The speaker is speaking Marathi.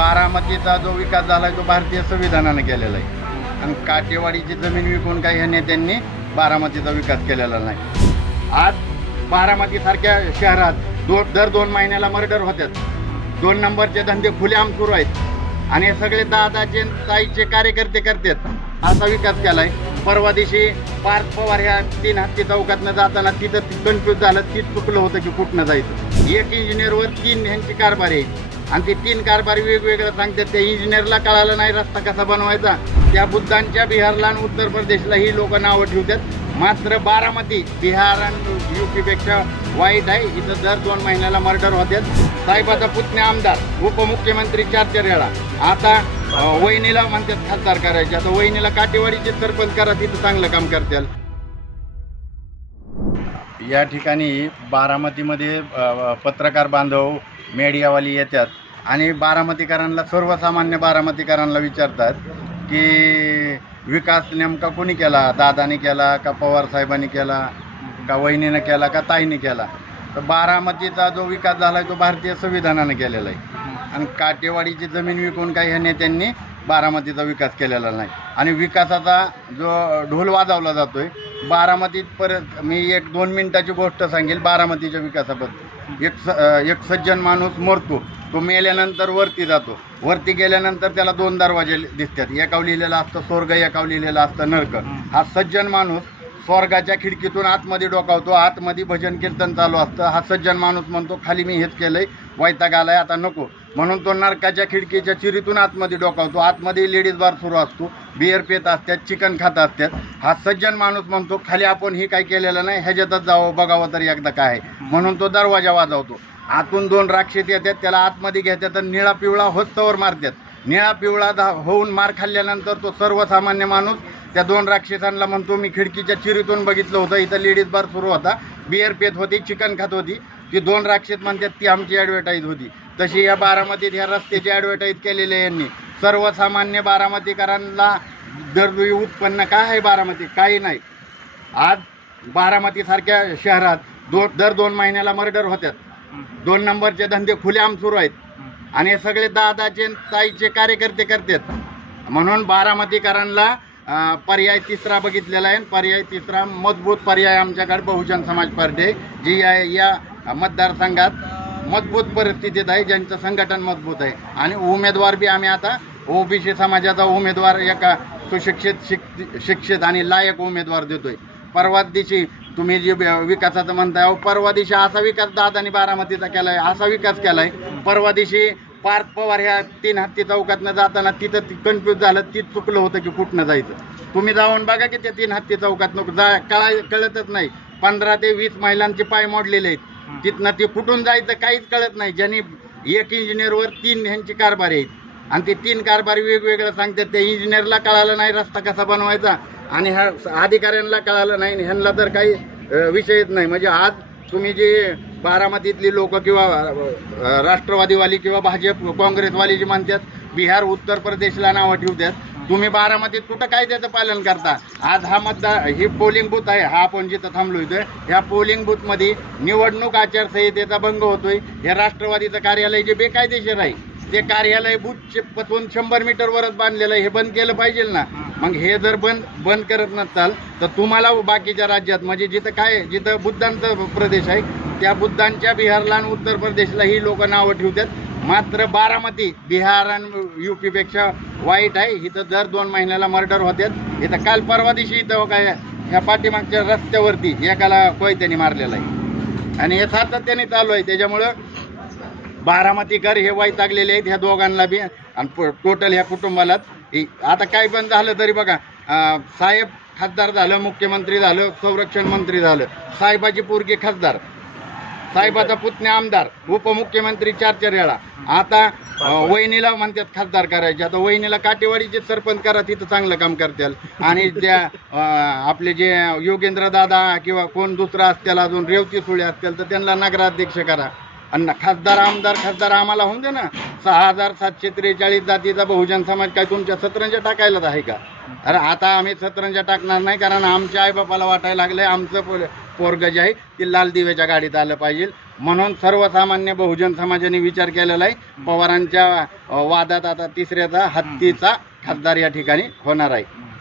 बारामतीचा जो विकास झाला आहे तो भारतीय संविधानानं केलेला आहे. आणि काटेवाडीची जमीन विकून काही ह्या नेत्यांनी बारामतीचा विकास केलेला नाही. आज बारामतीसारख्या शहरात दो दर दोन महिन्याला मर्डर होतात. दोन नंबरचे धंदे खुलेआम सुरू आहेत. आणि हे सगळे दादाचे ताईचे कार्यकर्ते करतात. असा विकास केलाय. परवा दिवशी पार्थ पवार ह्या तीन हत्ती चौकातनं जाताना तिथं कन्फ्यूज झालं. तीच चुकलं होतं की कुठनं जायचं. एक इंजिनियरवर तीन ह्यांची कारभार आहे. आणि ते तीन कारभारी वेगवेगळं सांगतात त्या इंजिनियरला कळालं नाही रस्ता कसा बनवायचा. त्या बुद्धांच्या बिहारला आणि उत्तर प्रदेशला ही लोक नावं ठेवतात. मात्र बारामती बिहार आणि युपीपेक्षा वाईट आहे. इथं दर दोन महिन्याला मर्डर होतात. साहेबाचा पुतण्या आमदार उपमुख्यमंत्री चार चार वेळा आता वहिनीला म्हणतात खासदार करायचे. आता वहिनीला काटेवाडीचे सरपंच करा तिथं चांगलं काम करतील. या ठिकाणी बारामतीमध्ये पत्रकार बांधव मीडियावाली येतात. आणि बारामतीकरांना सर्वसामान्य बारामतीकरांना विचारतात की विकास नेमका कोणी केला? दादानी केला का पवार साहेबांनी केला? का वहिनीनं केला का ताईने केला? तर बारामतीचा जो विकास झाला आहे तो भारतीय संविधानाने केलेला आहे. आणि काटेवाडीची जमीन विकून काही ह्या नेत्यांनी बारामतीचा विकास केलेला नाही. आणि विकासाचा जो ढोल वाजवला जातोय बारामतीत परत मी एक दोन मिनिटाची गोष्ट सांगेल बारामतीच्या विकासाबद्दल. एक स एक सज्जन माणूस मरतो तो मेल्यानंतर वरती जातो. वरती गेल्यानंतर त्याला दोन दरवाजे दिसतात. एकाव लिहिलेलं असतं स्वर्ग एकाव लिहिलेलं असतं नरक. हा सज्जन माणूस स्वर्गाच्या खिडकीतून आतमध्ये डोकावतो आतमध्ये भजन कीर्तन चालू असतं. हा सज्जन माणूस म्हणतो खाली मी हेच केलंय वैताग आलाय आता नको. म्हणून तो नरकाच्या खिडकीच्या चिरीतून आतमध्ये डोकावतो. आतमध्ये लेडीज बार सुरू असतो. बिअर पेत असतात चिकन खात असतात. हा सज्जन माणूस म्हणतो खाली आपण ही काय केलेलं नाही ह्याच्यातच जावं बघावं तरी एकदा काय आहे. म्हणून तो दरवाजा वाजवतो. आतून दोन राक्षस येतात त्याला आतमध्ये घेतात आणि निळा पिवळा होस्तवर मारतात. निळा पिवळा धा होऊन मार खाल्ल्यानंतर तो सर्वसामान्य माणूस त्या दोन राक्षसांना म्हणतो मी खिडकीच्या चिरीतून बघितलं होतं इथं लेडीज बार सुरू होता. बिअर पेत होती चिकन खात होती. ती दोन राक्षस म्हणतात ती आमची ॲडव्हर्टाईज होती. तशी या बारामतीत ह्या रस्त्याची ॲडव्हर्टाईज केलेली आहे यांनी. सर्वसामान्य बारामतीकरांना दरदुई उत्पन्न काय आहे बारामती? काही नाही. आज बारामतीसारख्या शहरात दो दर दोन महिन्याला मर्डर होतात दोन नंबरचे धंदे खुलेआम सुरू आहेत. आणि हे सगळे दादाचे ताईचे कार्यकर्ते करतात. म्हणून बारामतीकरांना पर्याय तिसरा बघितलेला आहे. पर्याय तिसरा मजबूत पर्याय आमच्याकडे बहुजन समाज पार्टी जी या या मतदारसंघात मजबूत परिस्थितीत आहे ज्यांचं संघटन मजबूत आहे. आणि उमेदवार बी आम्ही आता ओबीसी समाजाचा उमेदवार एका सुशिक्षित शिक शिक्षित आणि लायक उमेदवार देतोय. परवा दिवशी तुम्ही जे विकासाचं म्हणताय अहो, परवा दिवशी असा विकास दादानी बारामतीचा केलाय असा विकास केलाय. परवा दिवशी पार्थ पवार ह्या तीन हत्ती चौकातनं जाताना तिथं कन्फ्यूज झालं ती चुकलं होतं की कुठनं जायचं. तुम्ही जाऊन बघा की त्या तीन हत्ती चौकातनं जा कळा कळतच नाही. पंधरा ते वीस महिलांचे पाय मोडलेले आहेत. तिथनं ते फुटून जायचं काहीच कळत नाही. ज्यांनी एक इंजिनियरवर तीन ह्यांची कारभार आहेत. आणि ते तीन कारभारी वेगवेगळं सांगतात. त्या इंजिनियरला कळालं नाही रस्ता कसा बनवायचा आणि ह्या अधिकाऱ्यांना कळालं नाही ह्यांना तर काही विषय विषयच नाही. म्हणजे आज तुम्ही जे बारामतीतली लोक किंवा राष्ट्रवादीवाली किंवा भाजप काँग्रेसवाली जी म्हणतात बिहार उत्तर प्रदेशला नावं ठेवतात. तुम्ही बारामतीत कुठं कायद्याचं पालन करता आज हा मतदार ही पोलिंग बूथ आहे हा आपण जिथं थांबलो इथं ह्या पोलिंग बूथमध्ये निवडणूक आचारसंहितेचा भंग होतोय हे राष्ट्रवादीचं कार्यालय जे बेकायदेशीर आहे ते कार्यालय बूथ पतवून शंभर मीटरवरच बांधलेलं आहे हे बंद केलं पाहिजे ना मग हे जर बंद बंद करत नसाल तर तुम्हाला बाकीच्या राज्यात म्हणजे जिथं काय जिथं बुद्धांचा प्रदेश आहे त्या बुद्धांच्या बिहारला आणि उत्तर प्रदेशला ही लोक नावं ठेवतात मात्र बारामती बिहार आणि युपीपेक्षा वाईट आहे. इथं दर दोन महिन्याला मर्डर होतात इथं काल परवा दिवशी इथं काय ह्या पाठीमागच्या रस्त्यावरती एकाला कोयत्याने मारलेलं आहे. आणि हे सातत्याने चालू आहे. त्याच्यामुळं बारामतीकर हे वैतागलेले आहेत ह्या दोघांना बी. आणि टोटल ह्या कुटुंबालाच आता काय पण झालं तरी बघा साहेब खासदार झालं मुख्यमंत्री झालं संरक्षण मंत्री झालं. साहेबाची पोरगी खासदार. साहेबाचा पुतण्या आमदार उपमुख्यमंत्री चार चार वेळा आता वहिनीला म्हणतात खासदार करायचे. आता वहिनीला काटेवाडीचे सरपंच करा तिथं चांगलं काम करतील. आणि त्या आपले जे योगेंद्र दादा किंवा कोण दुसरा असतील अजून रेवती सुळे असतील तर त्यांना नगराध्यक्ष करा. आणि खासदार आमदार खासदार आम्हाला होऊन दे ना. सहा हजार सातशे त्रेचाळीस जातीचा बहुजन समाज काय तुमच्या सतरंजा टाकायलाच आहे का? अरे आता आम्ही सतरंजा टाकणार नाही कारण आमच्या आईबापाला वाटायला लागलंय आमचं पोरगं जे आहे ते लाल दिव्याच्या गाडीत आलं पाहिजे. म्हणून सर्वसामान्य बहुजन समाजाने विचार केलेला आहे. पवारांच्या वादात आता तिसऱ्याचा हत्तीचा खासदार या ठिकाणी होणार आहे.